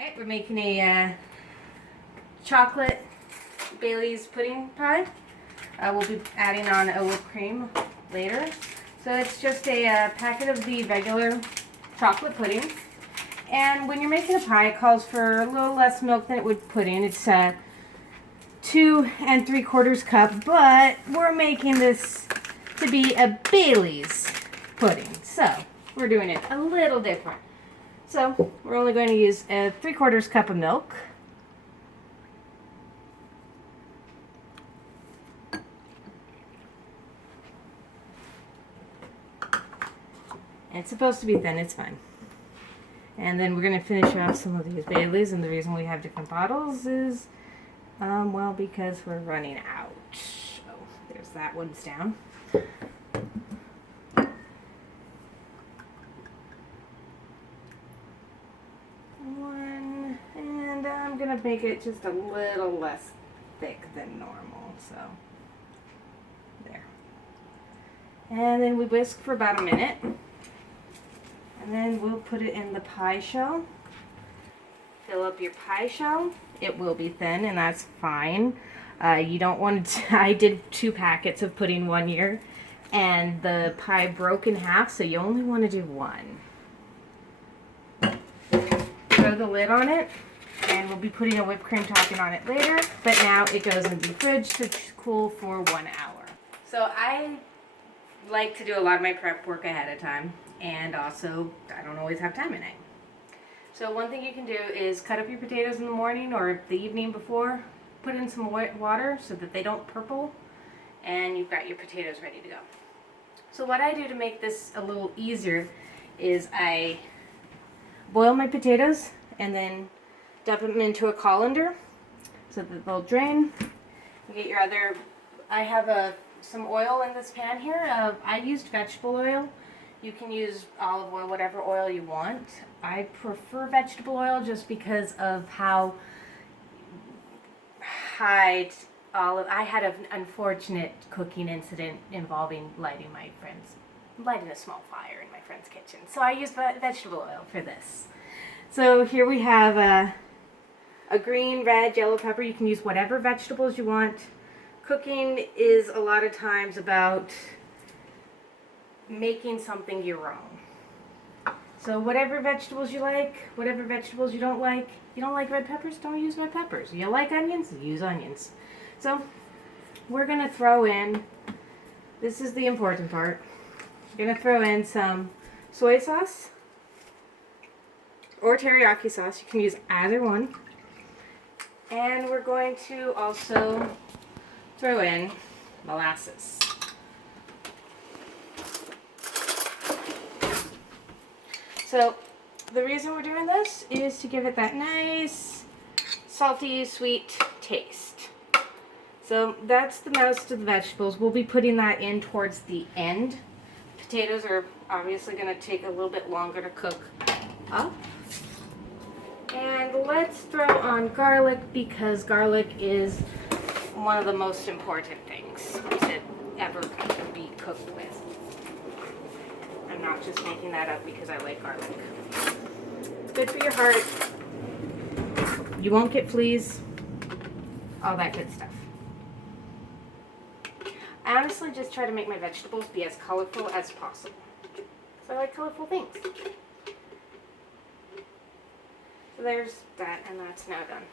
Alright, we're making a chocolate Bailey's pudding pie. We'll be adding on a whipped cream later. So it's just a packet of the regular chocolate pudding. And when you're making a pie, it calls for a little less milk than it would pudding. It's 2 3/4 cup, but we're making this to be a Bailey's pudding. So we're doing it a little different. So we're only going to use a 3/4 cup of milk. And it's supposed to be thin, it's fine. And then we're going to finish off some of these Baileys, and the reason we have different bottles is, well, because we're running out. Oh, there's that one's down. One, and I'm going to make it just a little less thick than normal, so there. And then we whisk for about a minute. And then we'll put it in the pie shell. Fill up your pie shell. It will be thin, and that's fine. You don't want to. I did 2 packets of pudding one year, and the pie broke in half, so you only want to do 1. Throw the lid on it, and we'll be putting a whipped cream topping on it later. But now it goes in the fridge to cool for 1 hour. So I like to do a lot of my prep work ahead of time. And also, I don't always have time at night. So one thing you can do is cut up your potatoes in the morning or the evening before. Put in some water so that they don't purple. And you've got your potatoes ready to go. So what I do to make this a little easier is I boil my potatoes and then dump them into a colander so that they'll drain. You get your other, I have some oil in this pan here. I used vegetable oil. You can use olive oil, whatever oil you want. I prefer vegetable oil just because of how high I had an unfortunate cooking incident involving lighting a small fire in my friend's kitchen. So I use vegetable oil for this. So here we have a green, red, yellow pepper. You can use whatever vegetables you want. Cooking is a lot of times about making something your own. So whatever vegetables you like, whatever vegetables you don't like. You don't like red peppers? Don't use red peppers. You like onions? Use onions. So we're going to throw in, this is the important part, we're going to throw in some soy sauce or teriyaki sauce. You can use either one. And we're going to also throw in molasses. So the reason we're doing this is to give it that nice, salty, sweet taste. So that's the most of the vegetables. We'll be putting that in towards the end. Potatoes are obviously going to take a little bit longer to cook up. And let's throw on garlic because garlic is one of the most important things to ever be cooked with. I'm not just making that up because I like garlic. It's good for your heart. You won't get fleas. All that good stuff. I honestly just try to make my vegetables be as colorful as possible. So I like colorful things. So there's that, and that's now done.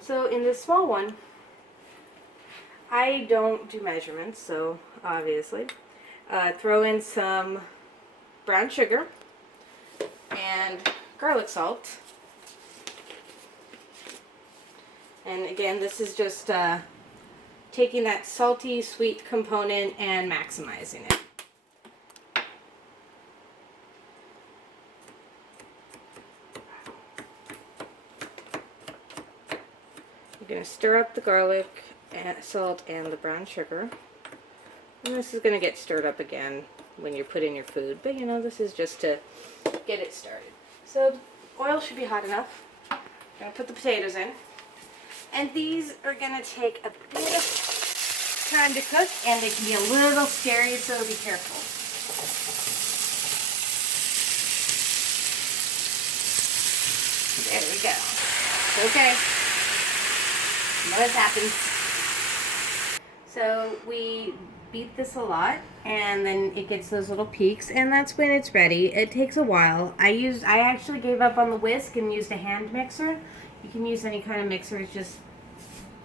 So in this small one, I don't do measurements, so obviously. Throw in some brown sugar and garlic salt. And again, this is just taking that salty, sweet component and maximizing it. You're going to stir up the garlic, salt, and the brown sugar. And this is going to get stirred up again when you put in your food, but you know, this is just to get it started. So oil should be hot enough. I'm going to put the potatoes in. And these are going to take a bit of time to cook, and they can be a little scary, so be careful. There we go. Okay. What happens? So we beat this a lot, and then it gets those little peaks, and that's when it's ready. It takes a while. I actually gave up on the whisk and used a hand mixer. You can use any kind of mixer. It's just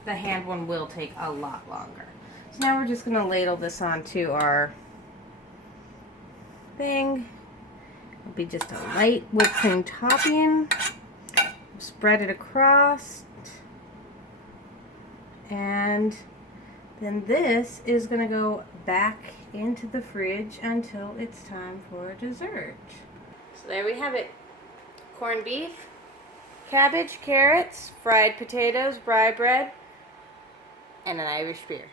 the hand one will take a lot longer. So now we're just going to ladle this onto our thing. It'll be just a light whipped cream topping. Spread it across. And then this is going to go back into the fridge until it's time for dessert. So there we have it. Corned beef, cabbage, carrots, fried potatoes, rye bread, and an Irish beer.